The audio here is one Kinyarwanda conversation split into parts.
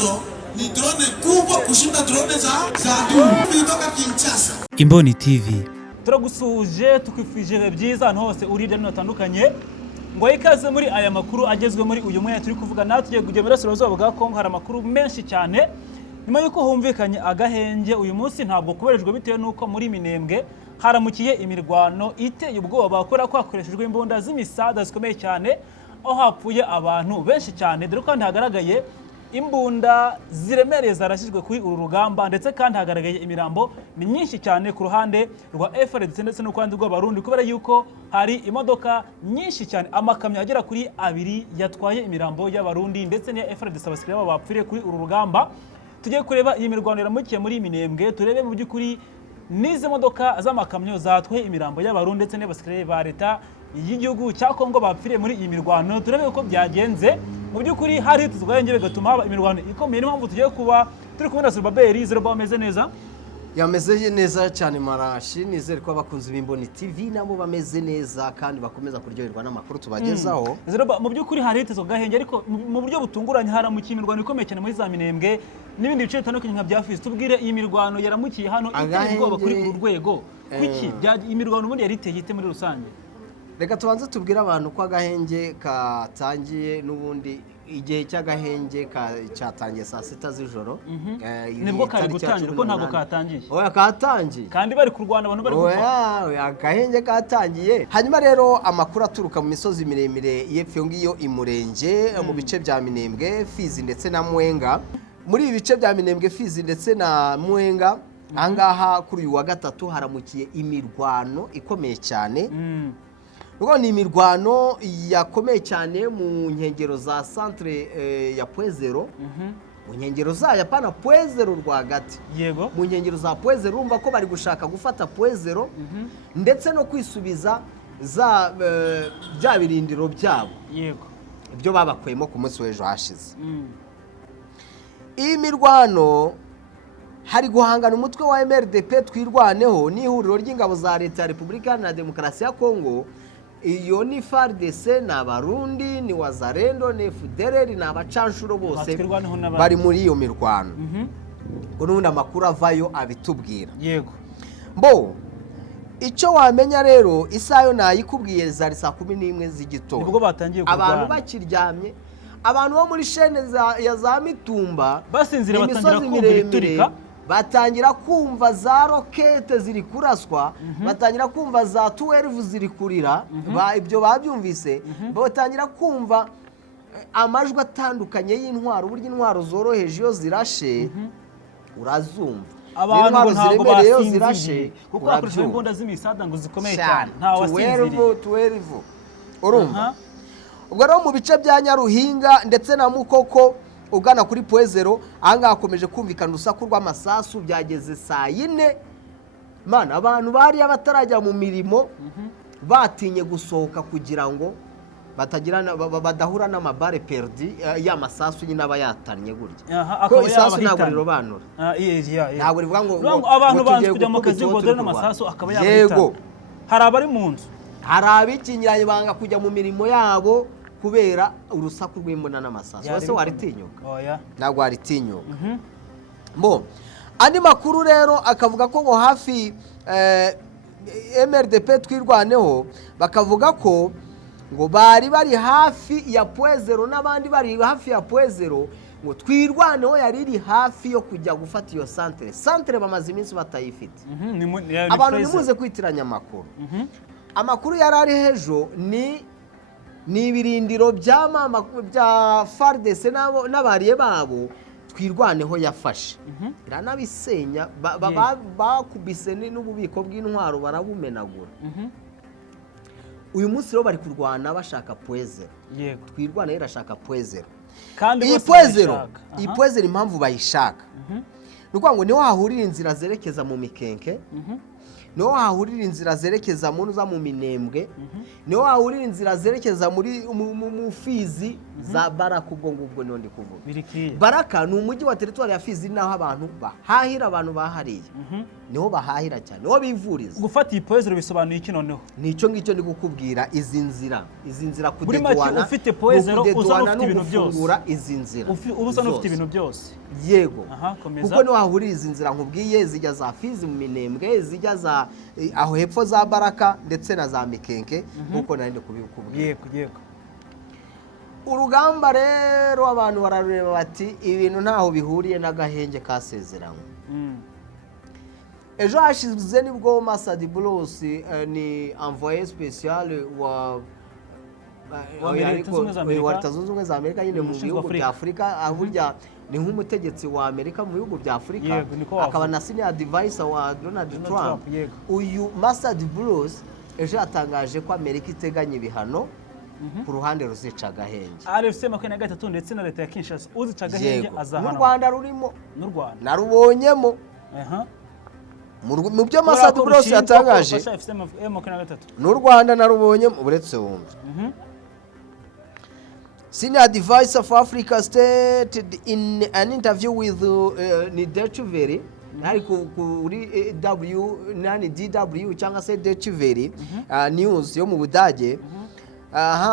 ambazo ni drone kubwa kushinda drone za adui kutoka Kinshasa. Imboni TV turagusuhuje tukwifurije byiza ahantu hose uri hirya no hatandukanye ngo ikaze muri aya makuru agezwe muri uyu mwanya turi kuvuga natwe tugiye kujya muri Burasirazuba bwa Kongo. Hari amakuru menshi cyane nyuma yuko humvikanye agahenge uyu munsi ntabwo kuberejwe bitewe nuko muri Minembwe haramukiye imirwano iteye ubwoba kubera ko hakoreshejwe imbunda z'imisada zikomeye cyane aho hapfuye abantu benshi cyane dore ko hagaragaye imbunda ziremereye zarashyizwe kuri uru rugamba ndetse kandi hagaragaye imirambo ni nyinshi cyane ku ruhande rwa FARDC ndetse no kwandi rw'abarundi kubera yuko hari imodoka nyinshi cyane amakamyo agera kuri 2 yatwaye imirambo y'abarundi ndetse n'iya FARDC abasirikare babo bapfiriye kuri uru rugamba. Tugiye kureba iyi mirwano yaramukiye muri Minembwe turebe mu by'ukuri nize modoka z'amakamyo zatwaye imirambo y'abarundi ndetse n'abasirikare ba leta y'igihugu cya Kongo bapfiriye muri iyi mirwano turebe uko byagenze. Mu by'ukuri hari tuzwayenge bigatuma haba imirwano ikomeye n'impamvu tugiye kuba turi kumwe na Zerubabeli. Zerubabeli ameze neza? Yameze neza cyane Marashi, nizere ko abakunzi b'Imboni TV nabo bameze neza kandi bakomeza kuryoherwa n'amakuru tubagezaho. Zerubabeli mu by'ukuri hari tuzwa gahenge ariko mu buryo butunguranye haramukiye imirwano ikomeye cyane muri za Minembwe n'ibindi bice bitandukanye nka bya Fizi. Tubwire iyi mirwano yaramukiye hano iteye ubwoba kuri uru rwego kuki imirwano ubundi yari iteye ite muri rusange? Reka tubanze tubwire abantu ko agahenge katangiye n'ubundi igihe cy'agahenge cyatangiye saa 6 z'ijoro. Nibwo kari gutangira ko ntabwo katangiye. Oya katangiye. Kandi bari kurwana abantu bari gupfa. Oya agahenge katangiye. Hanyuma rero amakuru aturuka mu misozi miremire yepfyo ngiyo imurenge mu bice bya Minembwe, Fizi ndetse na Mwenga. Muri ibi bice bya Minembwe, Fizi ndetse na Mwenga ahangaha kuri uyu wa gatatu haramukiye imirwano ikomeye cyane. Ubwo ni imirwano yakomeye cyane mu nkengero za centre ya Poezero. Mu nkengero za Yapana Poezero rwagati. Yego. Mu nkengero za Poezero urumva ko bari gushaka gufata Poezero ndetse no kwisubiza za bya birindiro byabo. Yego. Ibyo babakwemo ku munsi w'ejo hashize. Iyi mirwano hari guhangana umutwe wa MRDP twirwaneho n'ihuriro ry'ingabo za leta ya Repubulika na Demokarasi ya Kongo. Iyo ni FARDC na Barundi ni Wazalendo ni FDLR na abacanshuro bose bari muri iyo mirwano. Urundi amakuru avayo abitubwira. Yego. Mbo icyo wamenya rero isayo nayikubwiye zari saa 11 z'igitondo. Nibwo batangiye kurwana. Abantu bakiryamye, abantu bo muri shene ya za Mitumba basinzire batangira kumva ibiturika. Batangira kumva za rokete ziri kuraswa, batangira kumva za 12 ziri kurira, ibyo babyumvise, batangira kumva amajwi atandukanye y'intwaro, buryo intwaro zoroheje iyo zirashe urazumva. Abantu ntabwo basinziriye kuko hakoreshejwe imbunda z'imisada ngo zikomeye cyane nta wasinziriye. 12 urumva. Ubwo rero mu bice bya Nyaruhinga ndetse na Mukoko ugana kuri Poezero ahangaha hakomeje kumvikana urusaku rw'amasasu byageze saa 4. Mana abantu bari batarajya mu mirimo batinye gusohoka kugira ngo badahura n'amabare perdi y'amasasu nyine aba yatanye gutya. Ko isasu ntabwo rirobanura. Ntabwo rivuga ngo abantu banze kujya mu kazi ngo dore n'amasasu akaba yabita. Yego. Hari abari mu nzu. Hari abikinyiranye banga kujya mu mirimo yabo kubera urusaku rw'imbunda n'amasasu. Wese waritinyuka? Oya. Ntabwo waritinyuka. Mo andi makuru rero akavuga ko ngo hafi MRDP twirwaneho bakavuga ko ngo bari hafi ya Poezero n'abandi bari hafi ya Poezero ngo twirwaneho yari iri hafi yo kujya gufata iyo centre bamaze iminsi batayifite. Abantu nimuze kwitiranya amakuru. Amakuru yarari hejo ni ibirindiro bya FARDC n'abariye babo twirwaneho yafashe. Iranabisenya bakubise n'ububiko bw'intwaro barabumenagura. Uyu munsi rero bari kurwana bashaka Poezero. Yego. Twirwaneho irashaka Poezero. Kandi iyi Poezero impamvu bayishaka nuko ngo niho hahurira inzira zerekeza mu Mikenke. Niho hahurira inzira zerekeza mu Minembwe. Niho hahurira inzira zerekeza mu Fizi za Baraka. Ubwo ngubwo niho ndi kuvuga. Baraka ni umujyi wa territoire ya Fizi naho abantu bahahira abantu bahariye. niho bahahira cyane niho bivuriza. gufata iyi poezero bisobanuye iki noneho? Nicyo ngicyo ndi kukubwira, izi nzira Buri make ufite poezero uzana ufite ibintu byose. gufungura izi nzira ubusa n'ufite ibintu byose. yego. Aha, komeza. kuko niho hahurira izi nzira nkubwiye, zijya za Fizi mu Minembwe, zijya za aho hepfo za Baraka ndetse na za Mikenke nkuko nari ndi kubikubwira. Yego. Urugamba rero abantu bararureba bati ibintu ntaho bihuriye n'agahenge kasezeranywe. Ejo hashize nibwo Masad Boulos ni envoyé spécial wa Leta Zunze Ubumwe za Amerika nyine mu bihugu bya Afurika, ahurya ni nk'umutegetsi wa Amerika mu bihugu bya Afurika, akaba na senior advisor wa Donald Trump. Uyu Masad Boulos ejo yatangaje ko Amerika iteganya ibihano ku ruhande ruzica agahenge. RFC 23 ndetse na leta ya Kinshasa uzica agahenge azahanwa. N'u Rwanda rurimo, n'u Rwanda narubonyemo. Mu byo Masad Boulos yatangaje n'u Rwanda narubonyemo, uretse wumva. Senior advisor for Africa stated in an interview with Deutsche Welle, kuri DW cyangwa se Deutsche Welle news yo mu Budage,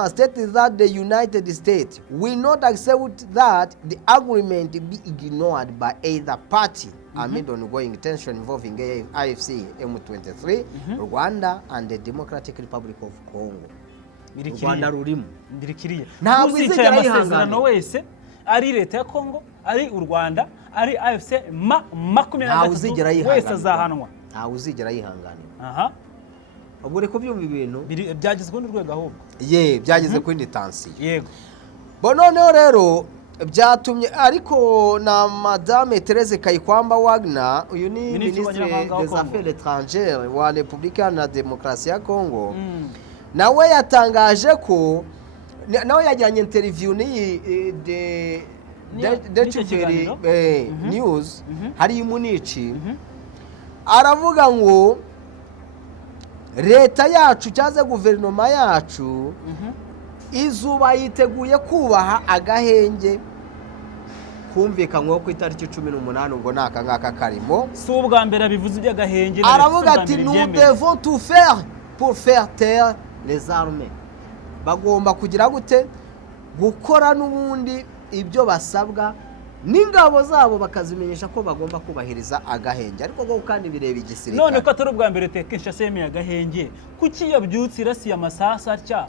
stated that the United States will not accept that the agreement be ignored by either party amid ongoing tension involving AFC M23, Rwanda and the Democratic Republic of Congo. Rwanda rurimo ndirikiriye. Ntabwo izigera amasezerano wese ari leta ya Congo, ari u Rwanda, ari AFC 23 wese azahanwa. Ntawe uzigera yihanganira. Aha. Ubwo reko byumva ibintu byagizwe n'urwego ahubwo. Byageze kuri tension. Yego. Bo noneho rero byatumye ariko na Madame Therese Kayikwamba Wagner, uyu ni ministre des affaires étrangères wa Republika na Demokarasi ya Congo, nawe yatangaje ko nawe yajyanye interview ni de news hari Munichi, aravuga ngo leta yacu cyaze guverinoma yacu izuba yiteguye kubaha agahenge kumvikanyweho ku itariki 18 ngo naka ngaka karimo. Si ubwa mbere bivuze iby'agahenge. Aravuga ati nous devons tout faire pour faire taire les armées. Bagomba kugira gute gukora n'ubundi ibyo basabwa n'ingabo zabo bakazimenyesha ko bagomba kubahiriza agahenge, ariko go kandi bireba igisirikare. None ko atari ubwa mbere Kinshasa yemeye agahenge, kuki yabyutse irasiye amasasa atya?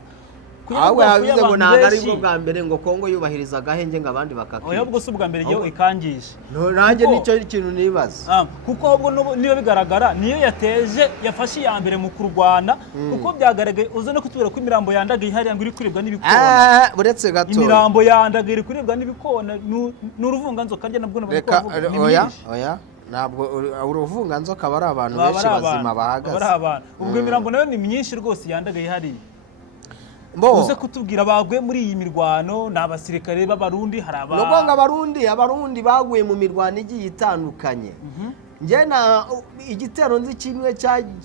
Aho yabize ngo ntago ari bwo bwa mbere ngo Kongo yubahiriza agahenge ngo abandi bakakira. Oya ubwo si ubwa mbere yo ikangisha. Nanjye nicyo kintu nibaza. Kuko ahubwo niyo bigaragara niyo yateje yafashe ya mbere mu kurwana, kuko byagaragaye uzo no kutubera ko imirambo yandaga ihari ngo iri kuribwa n'ibikona. Buretse gato. Imirambo yandaga iri kuribwa n'ibikona n'uruvunganzoka rye nabwo Oya ntabwo uruvunganzoka bari abantu benshi bazima bahagaze. Ubwo imirambo nayo ni myinshi rwose yandaga ihari. Uze kutubwira bagwe muri iyi mirwano n'abasirikare b'abarundi hari aba. Nubwo abarundi baguye mu mirwano igiye itandukanye. Nje na igitero nzi kimwe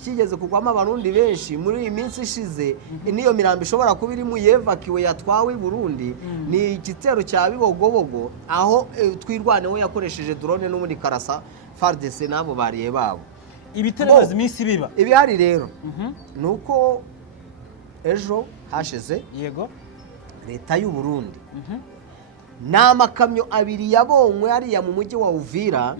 kigeze kugwama abarundi benshi muri iyi minsi ishize, niyo mirambo ishobora kuba iri mu yevakiwe yatwawe i Burundi, ni igitero cya Bibogobogo aho twirwaneho yakoresheje drone n'ubundi karasa FARDC nabo bariye babo. Ibitero bazi iminsi biba. Ibihari rero nuko ejo hashize yego leta y'u Burundi n'amakamyo abiri yabonywe ariya mu mujyi wa Uvira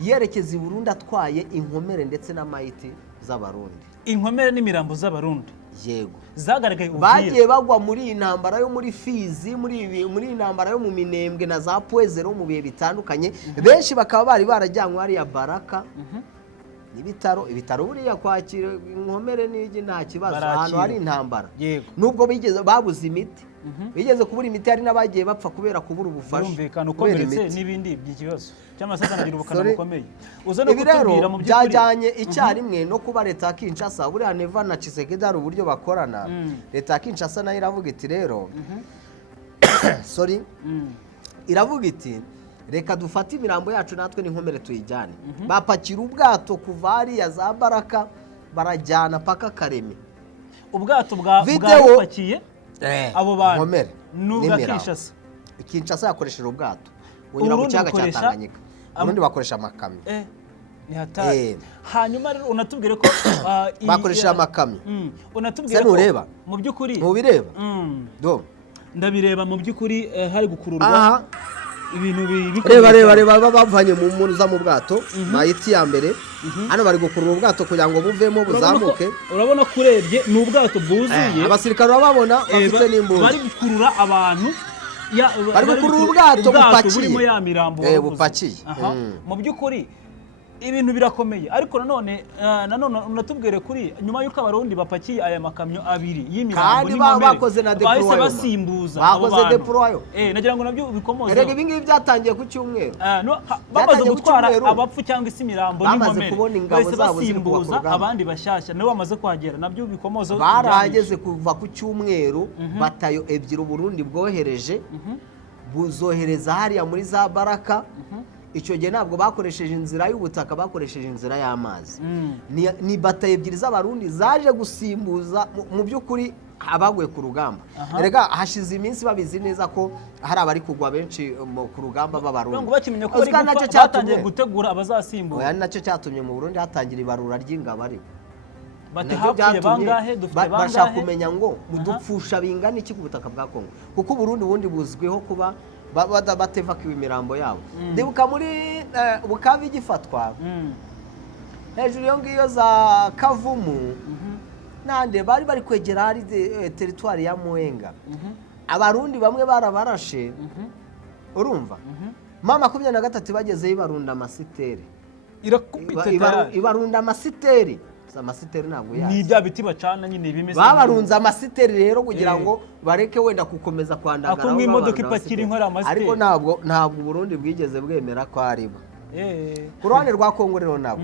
yerekeza i Burundi atwaye inkomere ndetse n'amayiti z'abarundi. Inkomere n'imirambo z'abarundi yego zagaragaye Uvira. Bagiye bagwa muri iyi ntambara yo muri Fizi, muri intambara yo mu Minembwe na za Poezero mu bihe bitandukanye. Benshi bakaba bari barajyanywe hariya Baraka ibitaro buriya kwakira inkomere n'igi nta kibazo ahantu hari intambara. Nubwo bigeze babuze imiti, bigeze kubura imiti, hari n'abagiye bapfa kubera kubura ubufasha. Yumvikana ukomeretse n'ibindi by'ikibazo cy'amasasa nagira ubukana bukomeye. Uza no kutubwira mu by'ukuri byajyanye icyarimwe no kuba leta ya Kinshasa buriya Neva na Tshisekedi ari uburyo bakorana. Leta ya Kinshasa nayo iravuga iti rero iravuga iti reka dufate imirambo yacu natwe n'inkomere tuyijyane. Bapakira ubwato kuva hariya za Baraka barajyana paka Kareme. Ubwato bwapakiye abo bantu inkomere n'ubwa Kinshasa. Kinshasa yakoresheje ubwato bunyura mu cyaga cya Tanganyika. Ubundi bakoresha amakamyo. ni hatari. Hanyuma rero unatubwire ko bakoresha amakamyo. Unatubwire ko nureba mu by'ukuri mubireba do ndabireba mu by'ukuri hari gukururwa ibintu reba bavanye mu muza mu bwato mayiti ya mbere hano bari gukurura ubwato kugira ngo buvemo buzamuke. Urabona kurebye ni ubwato bwuzuye abasirikare babona bafite n'imbunda bari gukurura abantu bari gukurura ubwato burimo ya mirambo bupakiye. Mu by'ukuri ibintu birakomeye ariko nanone unatubwire kuri nyuma y'uko abarundi bapakiye aya makamyo abiri y'imirambo n'inkomere bakoze na deployo basimbuza bakoze deployo nagira ngo nabyo bikomoze erega ibi ngibi byatangiye ku cyumweru bamaze gutwara abapfu cyangwa isi mirambo n'inkomere bamaze basimbuza abandi bashyashya nabo bamaze kuhagera nabyo bikomoze barahageze kuva ku cyumweru batayo ebyiri Burundi bwohereje buzohereza hariya muri za Baraka. Icyo gihe ntabwo bakoresheje inzira y'ubutaka bakoresheje inzira y'amazi. Ni bataye ebyiri z'abarundi zaje gusimbuza mu by'ukuri abaguye ku rugamba. Erega hashize iminsi babizi neza ko hari abari kugwa benshi ku rugamba b'abarundi. Ngo bakimenya ko batangiye gutegura abazasimbuza. Oya nacyo cyatumye mu Burundi hatangira ibarura ry'ingabo ariko. Hapfuye bangahe dufite bangahe bashaka kumenya ngo mudupfusha bingana iki ku butaka bwa Kongo kuko Burundi ubundi buzwiho kuba batevakiwe imirambo yabo. Ndibuka muri Bukavu igifatwa hejuru yo ngiyo za Kavumu nande bari kwegera hari teritwari ya Muhenga. Abarundi bamwe barabarashe urumva mama 23 bagezeyo ibarunda amasiteri ibarunda amasiteri amasiteri ntabwo yazi ni bya biti bacana nyine bimeze babarunze amasiteri rero kugira ngo bareke wenda gukomeza kwandagara aho imodoka ipakira inkora amasiteri ariko ntabwo Burundi bwigeze bwemera ko aribo ku ruhande rwa Kongo rero nabo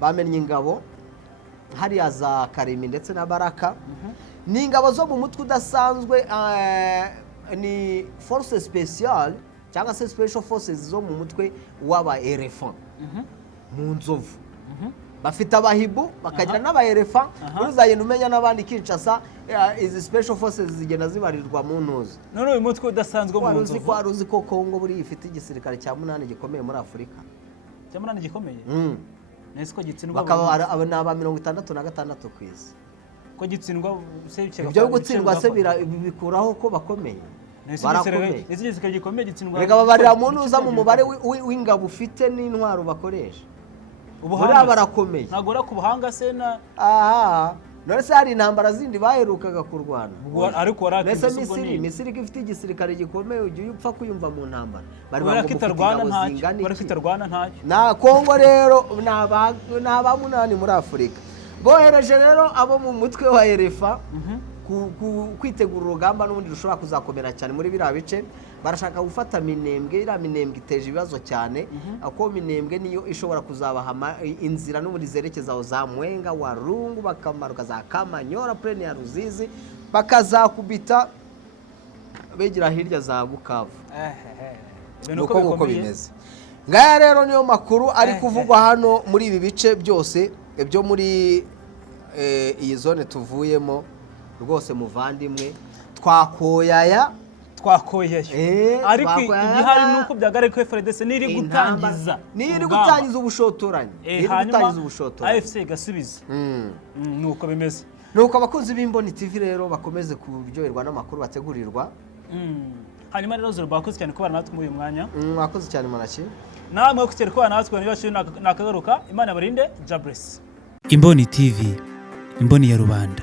bamenye ingabo hariya za Karimi ndetse na Baraka ni ingabo zo mu mutwe udasanzwe ni force speciale cyangwa se special forces zo mu mutwe w'aba elephant mu nzovu bafite abahibu bakagira n'abaelefa uruzagenda umenya n'abandi Kinshasa izi special forces zigenda zibarirwa mu ntuzi none uyu mutwe udasanzwe mu nzovu waruzi ko Kongo buri ifite igisirikare cya 8 gikomeye muri Afurika cya 8 gikomeye nese ko gitsindwa bakaba aba 66 ku isi ko gitsindwa se ibyo gutsindwa se bikuraho ko bakomeye barakomeye nese igisirikare gikomeye gitsindwa reka babarira mu ntuza mu mubare w'ingabo ufite n'intwaro bakoresha ubuhanga barakomeye ntagora ku buhanga se na none se hari intambara zindi baherukaga kurwana ariko warake Misiri ifite igisirikare gikomeye ugiye upfa kuyumva mu ntambara bari bakitarwana ntacyo na Kongo rero naba munani muri Afurika bohereje rero abo mu mutwe wa elefa kwitegura urugamba n'ubundi rushobora kuzakomera cyane muri biriya bice barashaka gufata Minembwe iriya Minembwe iteje ibibazo cyane ako Minembwe niyo ishobora kuzabaha inzira n'ubundi zerekeza aho za Mwenga Warungu bakamaruka za Kamanyora Plaine ya Ruzizi bakazakubita begira hirya za Bukavu nuko bimeze ngaya rero niyo makuru ari kuvugwa hano muri ibi bice byose byo muri iyi zone tuvuyemo rwose muvandimwe twakoyayo ariko igihari nuko byagare ko FRDC niri gutangiza ubushotoranyi AFC gasubiza nuko bimeze nuko abakunzi b'Imboni TV rero bakomeze kuryoherwa n'amakuru bategurirwa hanyuma rero zero bakoze cyane kubana natwe muri uyu mwanya mwakoze cyane Maraki namwe kucyere kubana natwe nibashe nakagaruka Imana barinde Jabress Imboni TV Imboni ya rubanda.